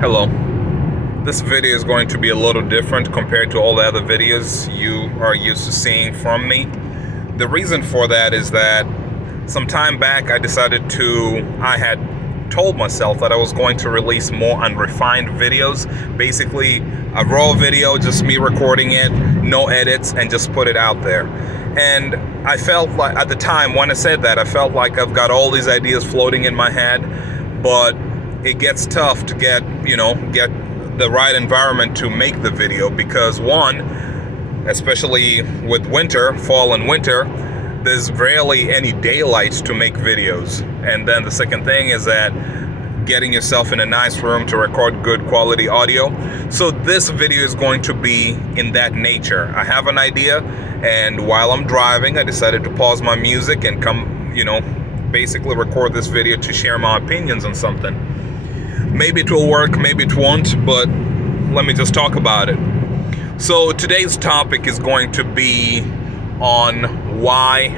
Hello. This video is going to be a little different compared to all the other videos you are used to seeing from me. The reason for that is that some time back I had told myself that I was going to release more unrefined videos. Basically, a raw video, just me recording it, no edits, and just put it out there. And I felt like, at the time when I said that, I felt like I've got all these ideas floating in my head, but it gets tough to get the right environment to make the video, because one, especially with fall and winter, there's rarely any daylight to make videos. And then the second thing is that getting yourself in a nice room to record good quality audio. So this video is going to be in that nature. I have an idea, and while I'm driving, I decided to pause my music and basically record this video to share my opinions on something. Maybe it will work, maybe it won't, but let me just talk about it. So today's topic is going to be on why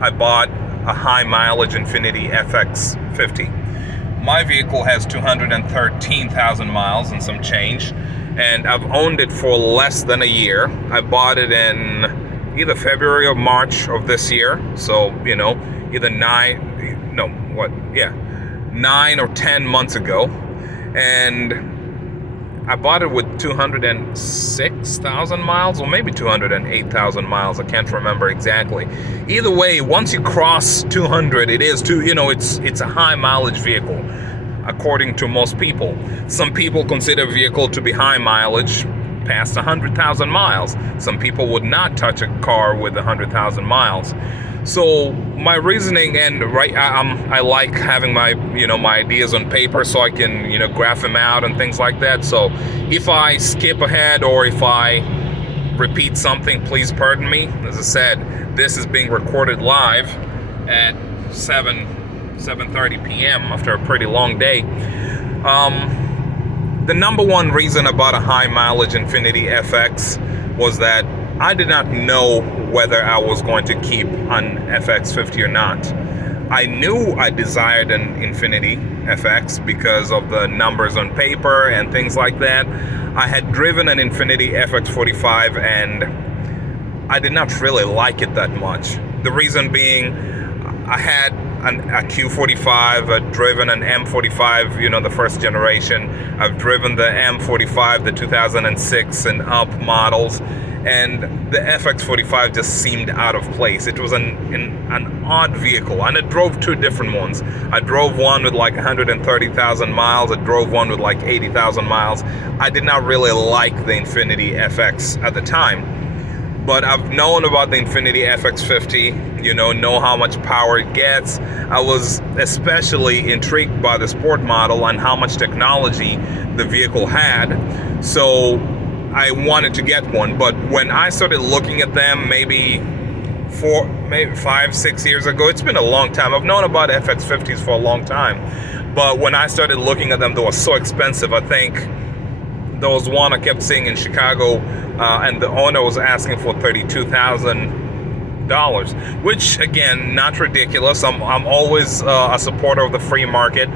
I bought a high mileage Infiniti FX50. My vehicle has 213,000 miles and some change, and I've owned it for less than a year. I bought it in either February or March of this year, so either 9 or 10 months ago. And I bought it with 206,000 miles, or maybe 208,000 miles. I can't remember exactly. Either way, once you cross 200, it's a high mileage vehicle, according to most people. Some people consider a vehicle to be high mileage past 100,000 miles. Some people would not touch a car with 100,000 miles. So my reasoning, and I like having my ideas on paper so I can graph them out and things like that. So if I skip ahead or if I repeat something, please pardon me. As I said, this is being recorded live at 7:30 p.m. after a pretty long day. The number one reason I bought a high mileage Infiniti FX was that I did not know whether I was going to keep an FX50 or not. I knew I desired an Infiniti FX because of the numbers on paper and things like that. I had driven an Infiniti FX45 and I did not really like it that much. The reason being, I had a Q45, I've driven an M45, the first generation. I've driven the M45, the 2006 and up models. And the FX45 just seemed out of place. It was an odd vehicle, and I drove two different ones. I drove one with like 130,000 miles. I drove one with like 80,000 miles. I did not really like the Infiniti FX at the time, but I've known about the Infiniti FX50, know how much power it gets. I was especially intrigued by the sport model and how much technology the vehicle had. So I wanted to get one, but when I started looking at them maybe 5-6 years ago, it's been a long time. I've known about FX50s for a long time, but when I started looking at them, they were so expensive. I think there was one I kept seeing in Chicago, and the owner was asking for $32,000, which again, not ridiculous. I'm always a supporter of the free market.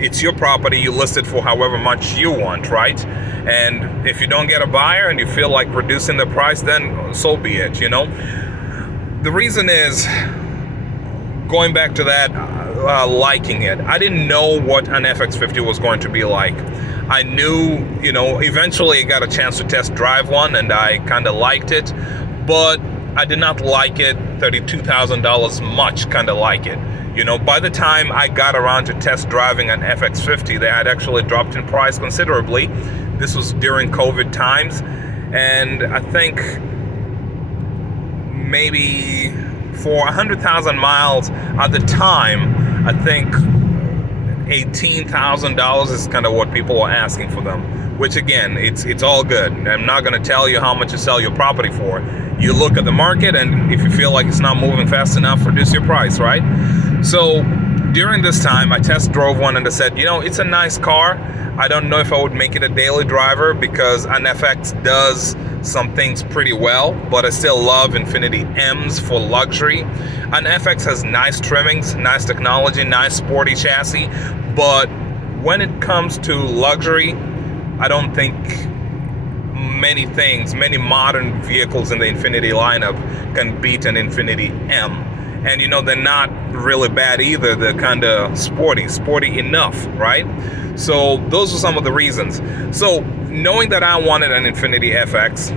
It's your property, you list it for however much you want, right? And if you don't get a buyer and you feel like reducing the price, then so be it, The reason is, going back to that, liking it. I didn't know what an FX50 was going to be like. I knew, eventually I got a chance to test drive one and I kind of liked it, but I did not like it. $32,000 much kind of like it. By the time I got around to test driving an FX50, they had actually dropped in price considerably. This was during COVID times, and I think maybe for 100,000 miles at the time, I think $18,000 is kind of what people are asking for them, which again, it's all good. I'm not going to tell you how much to sell your property for. You look at the market, and if you feel like it's not moving fast enough, reduce your price, right? So during this time, I test drove one and I said, it's a nice car. I don't know if I would make it a daily driver because an FX does some things pretty well, but I still love Infiniti M's for luxury. An FX has nice trimmings, nice technology, nice sporty chassis, but when it comes to luxury, I don't think many modern vehicles in the Infiniti lineup can beat an Infiniti M. And they're not really bad either. They're kind of sporty enough, right? So those are some of the reasons. So knowing that I wanted an Infiniti FX,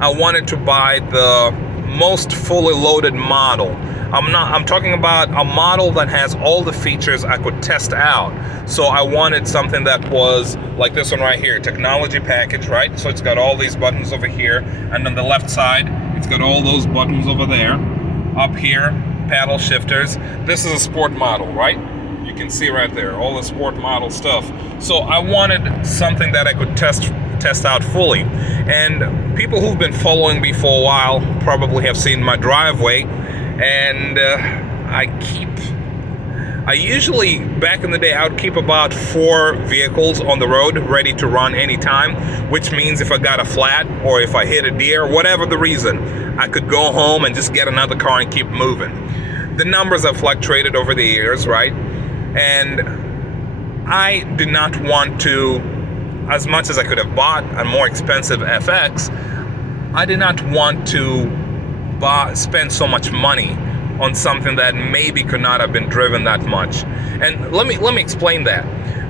I wanted to buy the most fully loaded model. I'm talking about a model that has all the features I could test out. So I wanted something that was like this one right here, technology package, right? So it's got all these buttons over here, and on the left side, it's got all those buttons over there. Up here, paddle shifters. This is a sport model, right? You can see right there, all the sport model stuff. So I wanted something that I could test out fully. And people who've been following me for a while probably have seen my driveway. And I usually, back in the day, I would keep about 4 vehicles on the road ready to run anytime, which means if I got a flat or if I hit a deer, whatever the reason, I could go home and just get another car and keep moving. The numbers have fluctuated over the years, right? And I did not want to, as much as I could have bought a more expensive FX, I did not want to spend so much money on something that maybe could not have been driven that much. And let me explain that.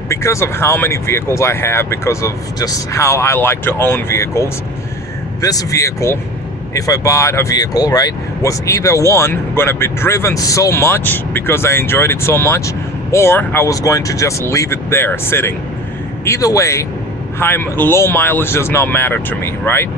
Because of how many vehicles I have, because of just how I like to own vehicles, this vehicle, if I bought a vehicle, right, was either one, going to be driven so much because I enjoyed it so much, or I was going to just leave it there sitting. Either way, low mileage does not matter to me, right?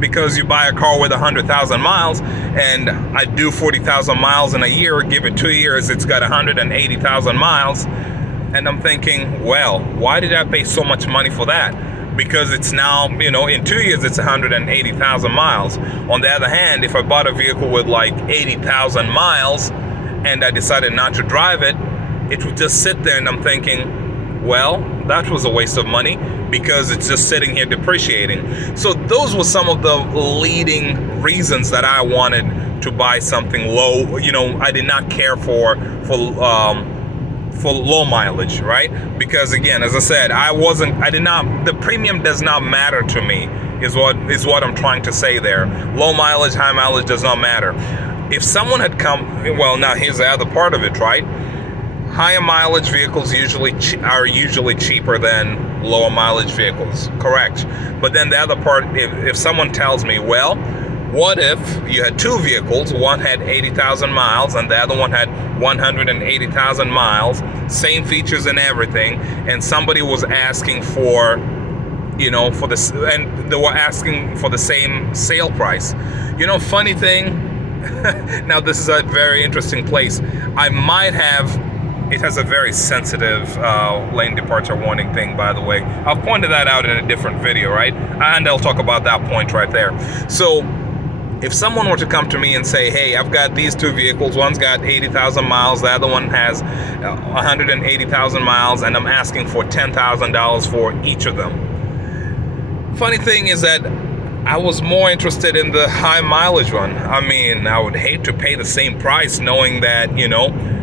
Because you buy a car with 100,000 miles, and I do 40,000 miles in a year, give it 2 years, it's got 180,000 miles, and I'm thinking, well, why did I pay so much money for that? Because it's now, in 2 years, it's 180,000 miles. On the other hand, if I bought a vehicle with like 80,000 miles, and I decided not to drive it, it would just sit there, and I'm thinking, well, that was a waste of money because it's just sitting here depreciating. So those were some of the leading reasons that I wanted to buy something low. I did not care for low mileage, right? Because again, as I said, the premium does not matter to me, is what I'm trying to say there. Low mileage, high mileage does not matter. If someone had come, well, now here's the other part of it, right? Higher mileage vehicles are usually cheaper than lower mileage vehicles, correct? But then the other part, if someone tells me, well, what if you had 2 vehicles, one had 80,000 miles and the other one had 180,000 miles, same features and everything, and somebody was asking for, and they were asking for the same sale price. Funny thing, now this is a very interesting place. It has a very sensitive lane departure warning thing, by the way. I've pointed that out in a different video, right? And I'll talk about that point right there. So if someone were to come to me and say, hey, I've got these 2 vehicles, one's got 80,000 miles, the other one has 180,000 miles, and I'm asking for $10,000 for each of them. Funny thing is that I was more interested in the high mileage one. I mean, I would hate to pay the same price knowing that,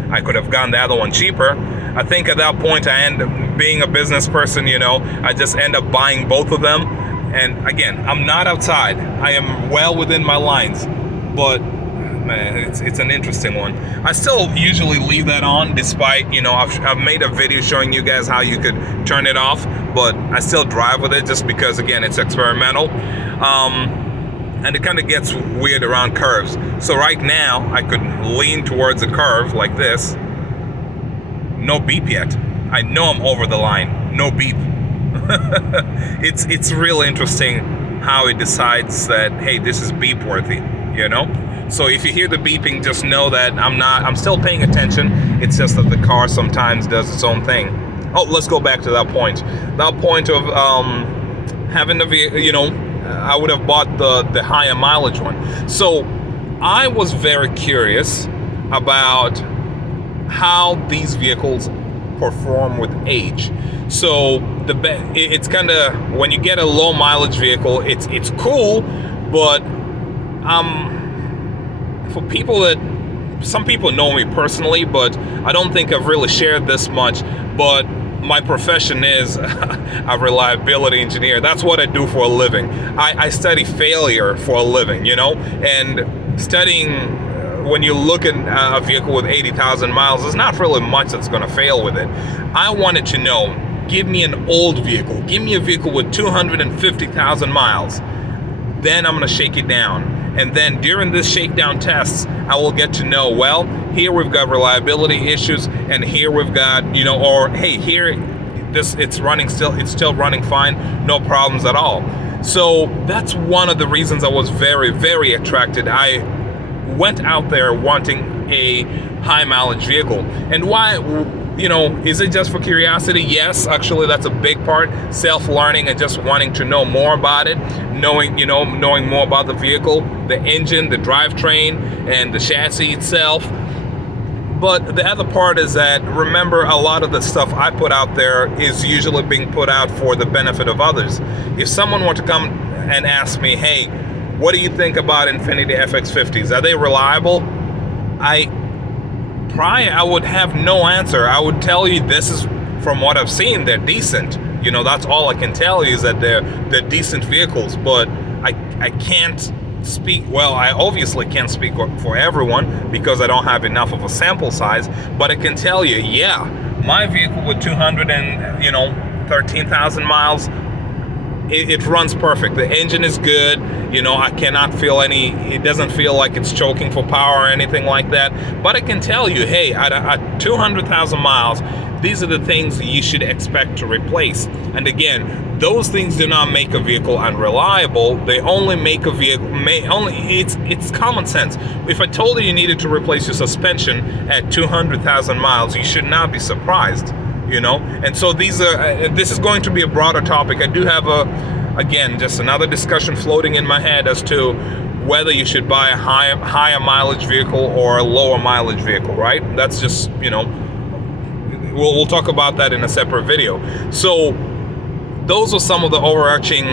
I could have gotten the other one cheaper. I think at that point I end up being a business person, I just end up buying both of them. And again, I'm not outside. I am well within my lines, but man, it's an interesting one. I still usually leave that on despite, I've made a video showing you guys how you could turn it off, but I still drive with it just because, again, it's experimental. And it kind of gets weird around curves. So right now, I could lean towards a curve like this. No beep yet. I know I'm over the line. No beep. It's real interesting how it decides that, hey, this is beep worthy, So if you hear the beeping, just know that I'm still paying attention. It's just that the car sometimes does its own thing. Oh, let's go back to that point. That point of having the vehicle, I would have bought the higher mileage one. So I was very curious about how these vehicles perform with age. So it's kind of, when you get a low mileage vehicle, it's cool, but for people that, some people know me personally, but I don't think I've really shared this much, but my profession is a reliability engineer. That's what I do for a living. I study failure for a living, you know, and studying when you look at a vehicle with 80,000 miles, there's not really much that's going to fail with it. I wanted to know, give me an old vehicle, give me a vehicle with 250,000 miles, then I'm going to shake it down. And then during this shakedown tests, I will get to know, well, here we've got reliability issues, and here we've got, you know, or hey, here it's still running fine, no problems at all. So that's one of the reasons I was very, very attracted. I went out there wanting a high mileage vehicle. And why, you know, is it just for curiosity? Yes, actually that's a big part. Self-learning and just wanting to know more about it, knowing more about the vehicle, the engine, the drivetrain, and the chassis itself. But the other part is that, remember, a lot of the stuff I put out there is usually being put out for the benefit of others. If someone were to come and ask me, hey, what do you think about Infiniti FX50s? Are they reliable? I would have no answer. I would tell you, this is from what I've seen, they're decent. You know, that's all I can tell you, is that they're decent vehicles. But I can't speak, well, I obviously can't speak for everyone because I don't have enough of a sample size. But I can tell you, yeah, my vehicle with 213,000 miles, it runs perfect. The engine is good. You know, I cannot feel it doesn't feel like it's choking for power or anything like that. But I can tell you, hey, at 200,000 miles, these are the things you should expect to replace. And again, those things do not make a vehicle unreliable. They only make a vehicle, it's common sense. If I told you needed to replace your suspension at 200,000 miles, you should not be surprised. You know, and so this is going to be a broader topic. I do have again, just another discussion floating in my head as to whether you should buy a higher mileage vehicle or a lower mileage vehicle, right? That's just, you know, we'll talk about that in a separate video. So those are some of the overarching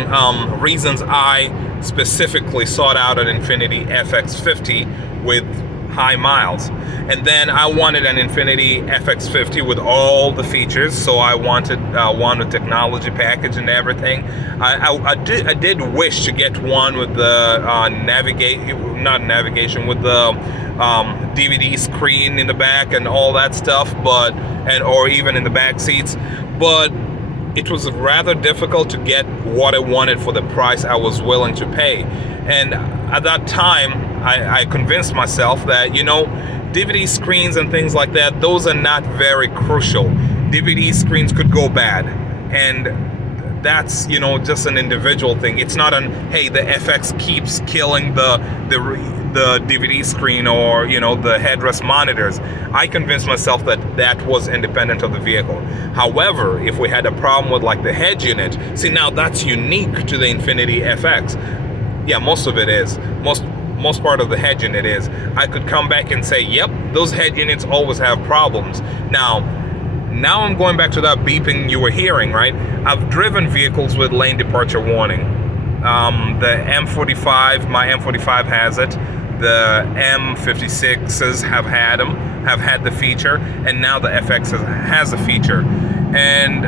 reasons I specifically sought out an Infiniti FX50 with high miles. And then I wanted an Infiniti FX50 with all the features. So I wanted a technology package and everything. I did wish to get one with the with the DVD screen in the back and all that stuff, or even in the back seats. But it was rather difficult to get what I wanted for the price I was willing to pay. And at that time, I convinced myself that, you know, DVD screens and things like that, those are not very crucial. DVD screens could go bad, and that's, you know, just an individual thing. It's not hey, the FX keeps killing the DVD screen, or, you know, the headrest monitors. I convinced myself that was independent of the vehicle. However, if we had a problem with like the head unit, see, now that's unique to the Infiniti FX. Yeah, most of it is. Most part of the head unit is. I could come back and say, yep, those head units always have problems. Now I'm going back to that beeping you were hearing, right? I've driven vehicles with lane departure warning. The M45, my M45 has it. The M56s have had the feature, and now the FX has a feature. And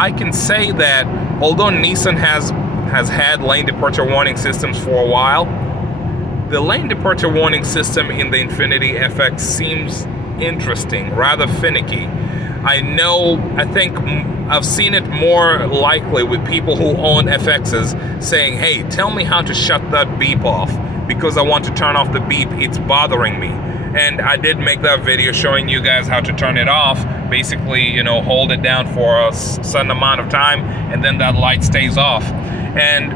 I can say that although Nissan has had lane departure warning systems for a while, the lane departure warning system in the Infiniti FX seems interesting, rather finicky. I think I've seen it more likely with people who own FXs saying, hey, tell me how to shut that beep off, because I want to turn off the beep, it's bothering me. And I did make that video showing you guys how to turn it off. Basically, you know, hold it down for a certain amount of time, and then that light stays off. And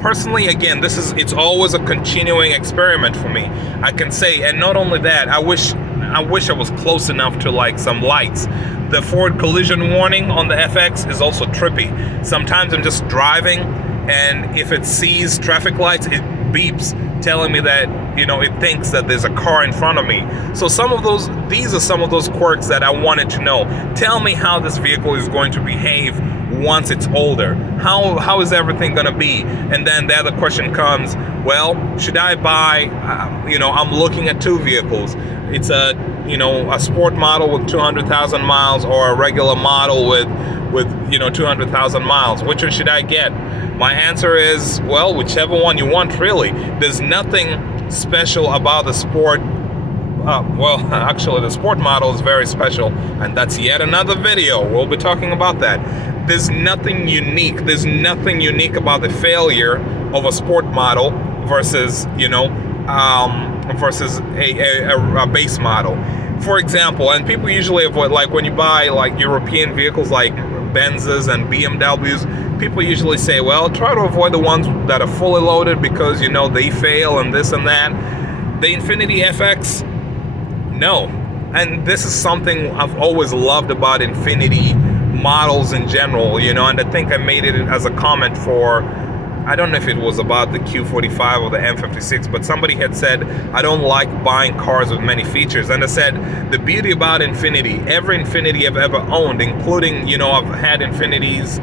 personally, again, it's always a continuing experiment for me. I can say, and not only that, I wish I was close enough to like some lights. The forward collision warning on the FX is also trippy. Sometimes I'm just driving, and if it sees traffic lights, it beeps, telling me that, you know, it thinks that there's a car in front of me. So these are some of those quirks that I wanted to know. Tell me how this vehicle is going to behave once it's older. How is everything gonna be? And then the other question comes, well, should I buy, I'm looking at two vehicles. It's a sport model with 200,000 miles or a regular model with 200,000 miles. Which one should I get? My answer is, well, whichever one you want, really. There's nothing special about the sport. Actually, the sport model is very special, and that's yet another video. We'll be talking about that. There's nothing unique. There's nothing unique about the failure of a sport model versus, versus a base model. For example, and people usually avoid, like when you buy like European vehicles like Benzes and BMWs, people usually say, well, try to avoid the ones that are fully loaded because, they fail and this and that. The Infiniti FX, no. And this is something I've always loved about Infiniti models in general, and I think I made it as a comment for, I don't know if it was about the Q45 or the M56, but somebody had said, I don't like buying cars with many features. And I said, the beauty about Infiniti, every Infiniti I've ever owned, including, I've had Infinitis,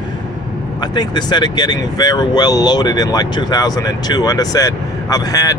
I think they started getting very well loaded in like 2002. And I said, I've had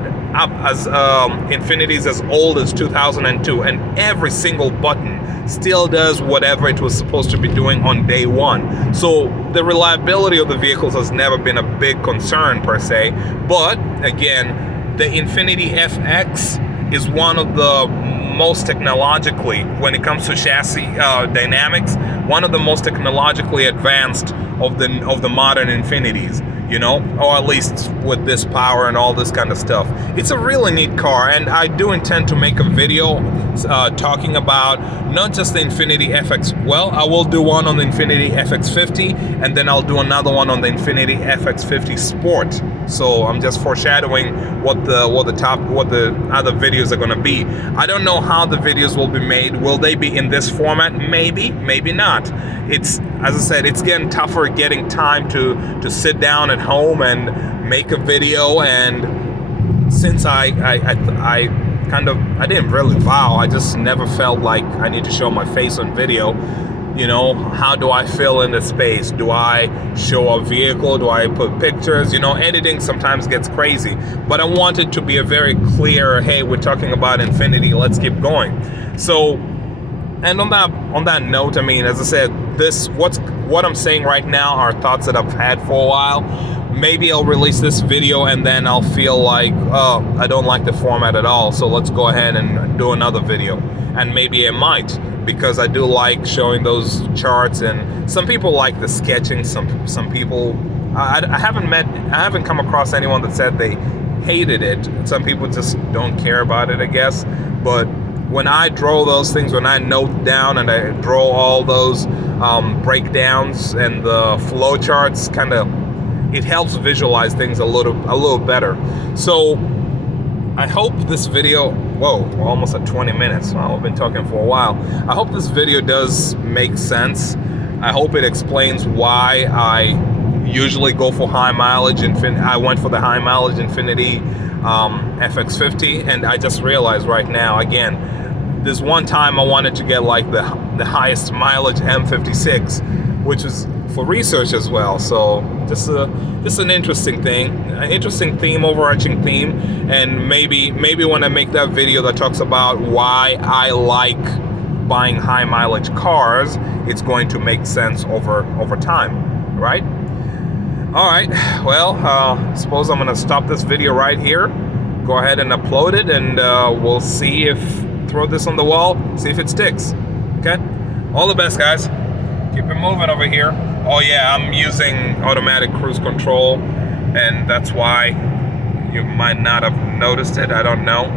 Infinitis as old as 2002, and every single button still does whatever it was supposed to be doing on day one. So the reliability of the vehicles has never been a big concern per se. But again, the Infiniti FX is one of the most technologically, when it comes to chassis dynamics, one of the most technologically advanced of the modern Infinitis, or at least with this power and all this kind of stuff. It's a really neat car, and I do intend to make a video talking about not just the Infiniti FX. Well, I will do one on the Infiniti FX50, and then I'll do another one on the Infiniti FX50 Sport. So I'm just foreshadowing what the other videos are going to be. I don't know how the videos will be made. Will they be in this format? Maybe, maybe not. It's, as I said, it's getting tougher getting time to sit down at home and make a video. And since I didn't really vow, I just never felt like I need to show my face on video. How do I fill in the space? Do I show a vehicle? Do I put pictures? Editing sometimes gets crazy. But I want it to be a very clear, hey, we're talking about Infiniti, let's keep going. So, and on that note, I mean, as I said, what I'm saying right now are thoughts that I've had for a while. Maybe I'll release this video and then I'll feel like, oh, I don't like the format at all, so let's go ahead and do another video. And maybe I might, because I do like showing those charts, and some people like the sketching, some people, I haven't come across anyone that said they hated it. Some people just don't care about it, I guess. But when I draw those things, when I note down and I draw all those breakdowns and the flow charts, it helps visualize things a little better. So I hope this video, we're almost at 20 minutes. I've been talking for a while. I hope this video does make sense. I hope it explains why I usually go for high mileage. I went for the high mileage Infiniti FX50, and I just realized right now, again, there's one time I wanted to get like the highest mileage M56, which is for research as well. So just an interesting thing, an interesting theme, overarching theme. And maybe when I make that video that talks about why I like buying high mileage cars, it's going to make sense over time, right? All right, well, suppose I'm gonna stop this video right here, go ahead and upload it, and we'll see throw this on the wall, see if it sticks. Okay, all the best, guys. Keep it moving over here. Oh yeah, I'm using automatic cruise control, and that's why you might not have noticed it. I don't know.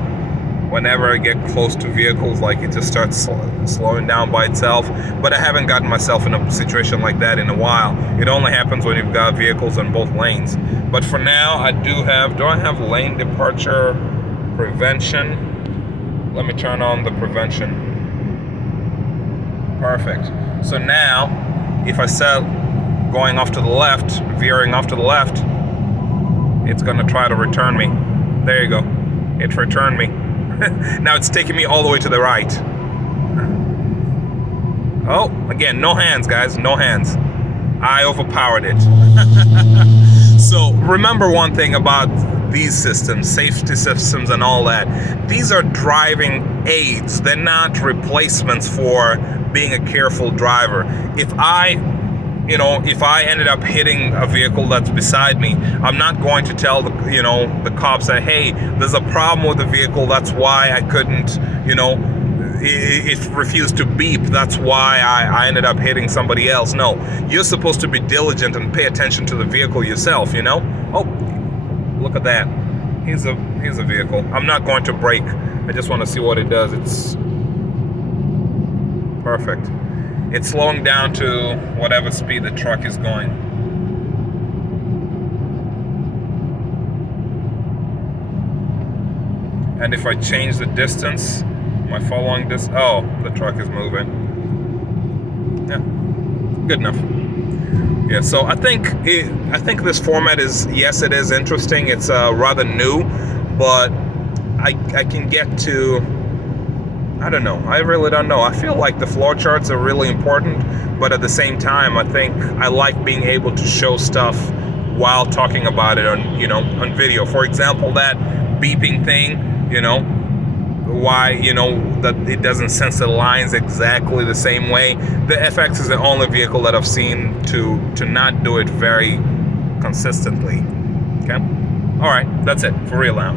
Whenever I get close to vehicles, like, it just starts slowing down by itself. But I haven't gotten myself in a situation like that in a while. It only happens when you've got vehicles on both lanes. But for now, I do I have lane departure prevention? Let me turn on the prevention. Perfect. So now, if I set going off to the left, veering off to the left, it's gonna try to return me. There you go. It returned me. Now it's taking me all the way to the right. Oh, again, no hands, guys, no hands. I overpowered it. So remember one thing about these systems, safety systems and all that. These are driving aids. They're not replacements for being a careful driver. If I ended up hitting a vehicle that's beside me, I'm not going to tell the cops that, hey, there's a problem with the vehicle, that's why I couldn't, it refused to beep, that's why I ended up hitting somebody else. No, you're supposed to be diligent and pay attention to the vehicle yourself, Oh, look at that. Here's a vehicle. I'm not going to brake. I just want to see what it does. It's perfect. It's slowing down to whatever speed the truck is going. And if I change the distance, my following this, oh, the truck is moving. Yeah, good enough. Yeah, so I think this format is, yes, it is interesting. It's rather new, but I can get to, I don't know. I really don't know. I feel like the floor charts are really important, but at the same time, I think I like being able to show stuff while talking about it on video. For example, that beeping thing, why, that it doesn't sense the lines exactly the same way. The FX is the only vehicle that I've seen to not do it very consistently. Okay? All right, that's it for real now.